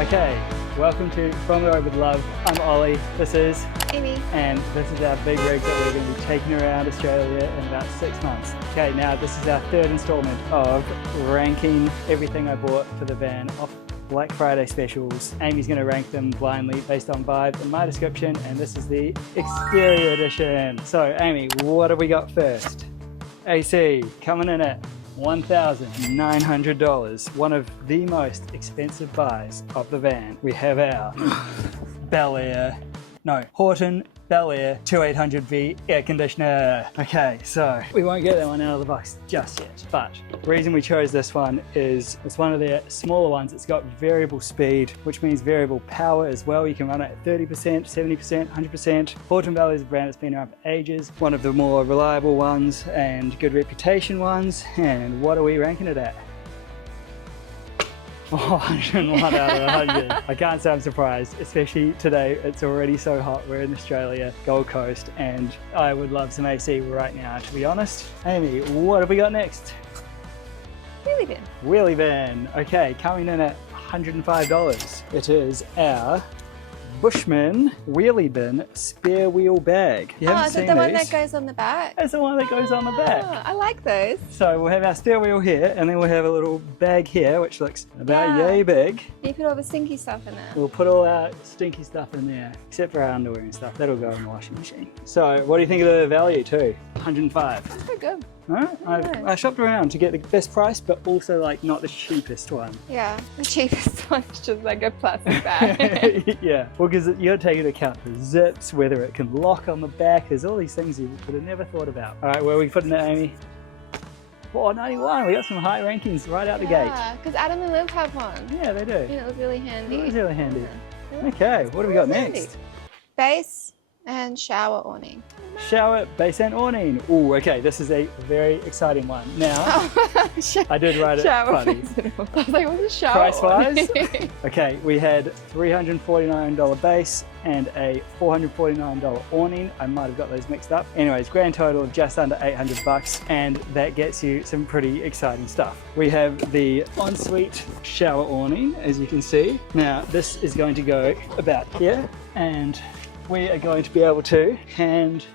Okay, welcome to From the Road with Love. I'm Ollie, this is Amy, and this is our big rig that we're going to be taking around Australia in about 6 months. Okay, now this is our third installment of ranking everything I bought for the van off Black Friday specials. Amy's going to rank them blindly based on vibe and my description, and this is the exterior edition. So Amy, what have we got first? AC, coming in at $1,900, one of the most expensive buys of the van. We have our Houghton Belair 2800V air conditioner. Okay, so we won't get that one out of the box just yet, but the reason we chose this one is it's one of their smaller ones. It's got variable speed, which means variable power as well. You can run it at 30%, 70%, 100%. Houghton Belair is a brand that's been around for ages, one of the more reliable ones and good reputation ones. And what are we ranking it at? Oh, 101 out of 100. I can't say I'm surprised, especially today. It's already so hot. We're in Australia, Gold Coast, and I would love some AC right now, to be honest. Amy, what have we got next? Wheelie bin. Wheelie bin. Okay, coming in at $105. It is our Bushman wheelie bin spare wheel bag. You haven't Is it seen the one these? that goes on the back? It's the one that goes on the back. I like those. So we'll have our spare wheel here, and then we'll have a little bag here, which looks about yay big. You put all the stinky stuff in it. We'll put all our stinky stuff in there, except for our underwear and stuff. That'll go in the washing machine. So what do you think of the value too? 105. That's pretty good. Huh? I shopped around to get the best price, but also like not the cheapest one. Yeah, the cheapest one is just like a plastic bag. Yeah, well, because you got to take into account the zips, whether it can lock on the back. There's all these things you could have never thought about. All right, where are we putting it, Amy? Oh, 91. We got some high rankings right out the gate. Yeah, because Adam and Liv have one. Yeah, they do. And it was really handy. It was really handy. Yeah. Okay, what do we got next? Base and shower awning. Shower, base and awning. Oh, okay, this is a very exciting one. Now, I did write it funny. I was like, what's a shower Price-wise? awning? Okay, we had $349 base and a $449 awning. I might have got those mixed up. Anyways, grand total of just under 800 bucks, and that gets you some pretty exciting stuff. We have the ensuite shower awning, as you can see. Now, this is going to go about here, and we are going to be able to hand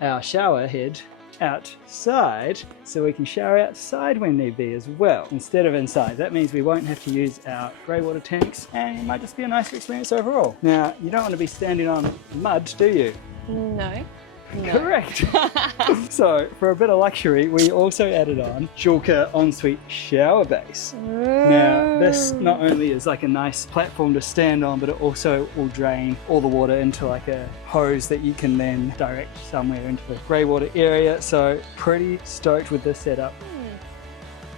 our shower head outside, so we can shower outside when need be as well, instead of inside. That means we won't have to use our grey water tanks, and it might just be a nicer experience overall. Now, you don't want to be standing on mud, do you? No. Correct. So, for a bit of luxury, we also added on Julka ensuite shower base. Now, this not only is like a nice platform to stand on, but it also will drain all the water into like a hose that you can then direct somewhere into the grey water area. So, pretty stoked with this setup.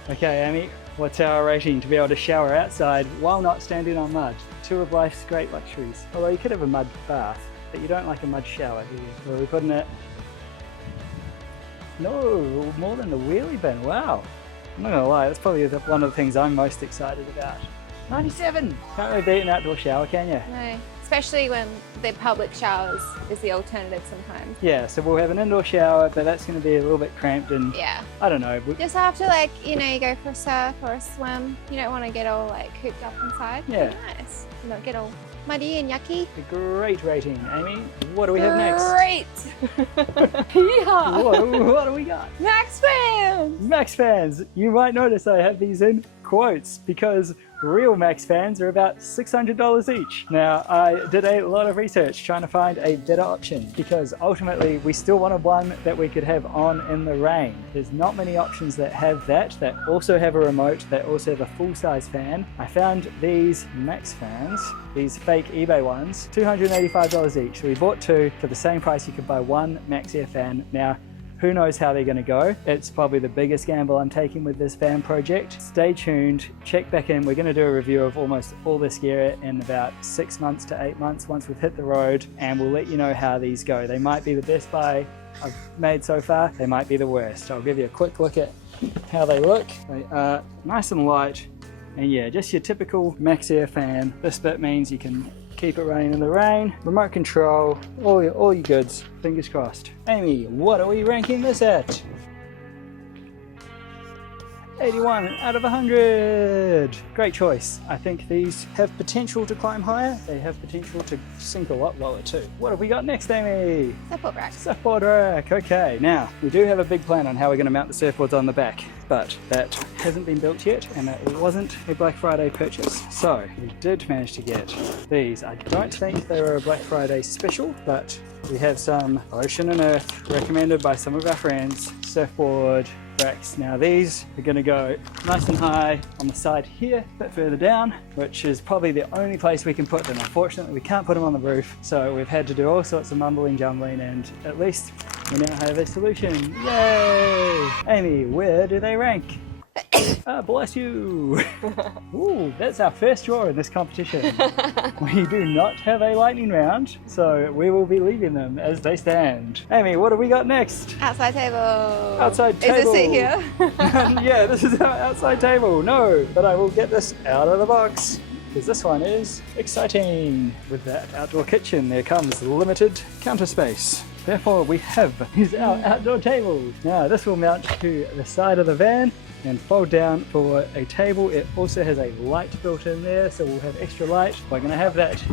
Okay, Amy, what's our rating to be able to shower outside while not standing on mud? Two of life's great luxuries. Although you could have a mud bath, but you don't like a mud shower, do you? So we're putting it... No, more than the wheelie bin, wow. I'm not gonna lie, that's probably one of the things I'm most excited about. 97! Can't really beat an outdoor shower, can you? No, especially when the public showers is the alternative sometimes. Yeah, so we'll have an indoor shower, but that's gonna be a little bit cramped and... Yeah. I don't know. Just after, like, you know, you go for a surf or a swim, you don't want to get all like cooped up inside. Yeah. It'd be nice. You don't get all muddy and yucky. A great rating, Amy. What do we have next? Great! Yeah. What do we got? Max fans! Max fans. You might notice I have these in quotes because real Max fans are about $600 each. Now, I did a lot of research trying to find a better option because ultimately we still wanted one that we could have on in the rain. There's not many options that have that also have a remote, that also have a full-size fan. I found these Max fans, these fake eBay ones, $285 each. So we bought two for the same price you could buy one Max Air fan. Now, who knows how they're going to go? It's probably the biggest gamble I'm taking with this fan project. Stay tuned, check back in. We're going to do a review of almost all this gear in about 6 months to 8 months once we've hit the road, and we'll let you know how these go. They might be the best buy I've made so far. They might be the worst. I'll give you a quick look at how they look. They are nice and light, and yeah, just your typical Max Air fan. This bit means you can keep it running in the rain, remote control, all your goods, fingers crossed. Amy, what are we ranking this at? 81 out of 100. Great choice. I think these have potential to climb higher. They have potential to sink a lot lower too. What have we got next, Amy? Surfboard rack. Surfboard rack. Okay, now we do have a big plan on how we're going to mount the surfboards on the back, but that hasn't been built yet and it wasn't a Black Friday purchase. So we did manage to get these. I don't think they were a Black Friday special, but we have some Ocean and Earth recommended by some of our friends surfboard racks. Now these are going to go nice and high on the side here, a bit further down, which is probably the only place we can put them. Unfortunately, we can't put them on the roof, so we've had to do all sorts of mumbling jumbling, and at least we now have a solution. Yay! Amy, where do they rank? Ah, bless you! Ooh, that's our first draw in this competition. We do not have a lightning round, so we will be leaving them as they stand. Amy, what have we got next? Outside table. Outside table. Is it here? Yeah, this is our outside table. No, but I will get this out of the box, because this one is exciting. With that outdoor kitchen, there comes limited counter space. Therefore, we have our outdoor table. Now, this will mount to the side of the van and fold down for a table. It also has a light built in there, so we'll have extra light. We're going to have that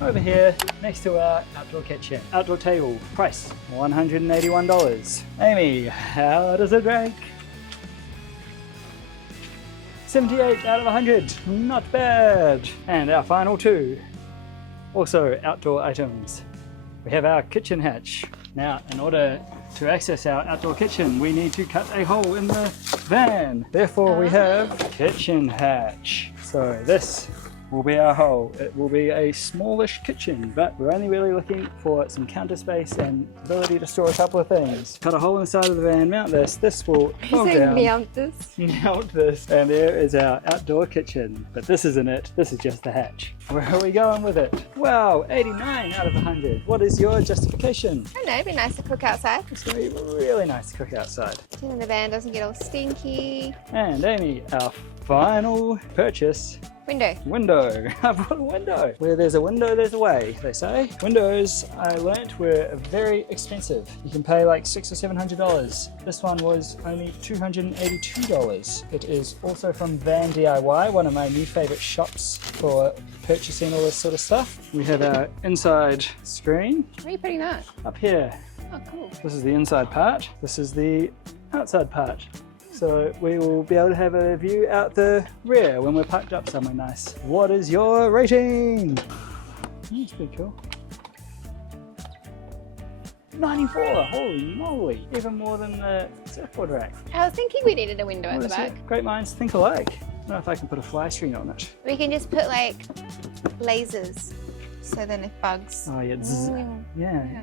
over here next to our outdoor kitchen. Outdoor table, price $181. Amy, how does it rank? 78 out of 100, not bad. And our final two, also outdoor items. We have our kitchen hatch. Now, in order to access our outdoor kitchen, we need to cut a hole in the van. Therefore, we have kitchen hatch. So this will be our hole. It will be a smallish kitchen, but we're only really looking for some counter space and ability to store a couple of things. Cut a hole in the side of the van, mount this. This will fold down. Mount this? Mount this. And there is our outdoor kitchen. But this isn't it. This is just the hatch. Where are we going with it? Wow, 89 out of 100. What is your justification? I don't know, it'd be nice to cook outside. It's going to be really nice to cook outside. Then the van doesn't get all stinky. And Amy, our final purchase. Window. I bought a window. Where there's a window, there's a way, they say. Windows, I learnt, were very expensive. You can pay like $600 or $700. This one was only $282. It is also from Van DIY, one of my new favorite shops for purchasing all this sort of stuff. We have our inside screen. Where are you putting that? Up here. Oh, cool. This is the inside part. This is the outside part. So we will be able to have a view out the rear when we're parked up somewhere nice. What is your rating? That's pretty cool. 94, holy moly. Even more than the surfboard rack. I was thinking we needed a window at the back. Great minds think alike. I don't know if I can put a fly screen on it. We can just put like lasers. So then if bugs... Oh yeah, yeah.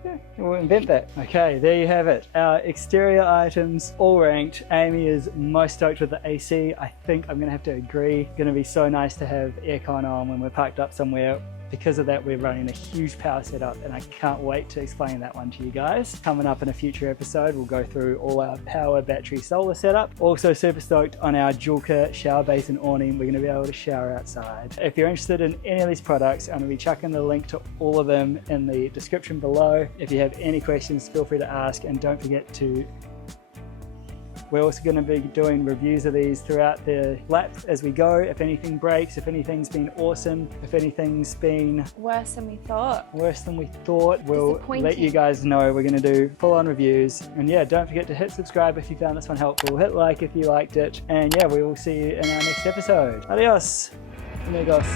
Okay. We'll invent that. Okay, there you have it. Our exterior items all ranked. Amy is most stoked with the AC. I think I'm gonna have to agree. Gonna be so nice to have aircon on when we're parked up somewhere. Because of that, we're running a huge power setup, and I can't wait to explain that one to you guys. Coming up in a future episode, we'll go through all our power, battery, solar setup. Also super stoked on our Julka shower basin awning. We're gonna be able to shower outside. If you're interested in any of these products, I'm gonna be chucking the link to all of them in the description below. If you have any questions, feel free to ask, and don't forget to we're also going to be doing reviews of these throughout the lap as we go. If anything breaks, if anything's been awesome, if anything's been worse than we thought, we'll let you guys know. We're going to do full-on reviews. And yeah, don't forget to hit subscribe if you found this one helpful. Hit like if you liked it. And yeah, we will see you in our next episode. Adios, amigos.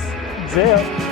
See ya.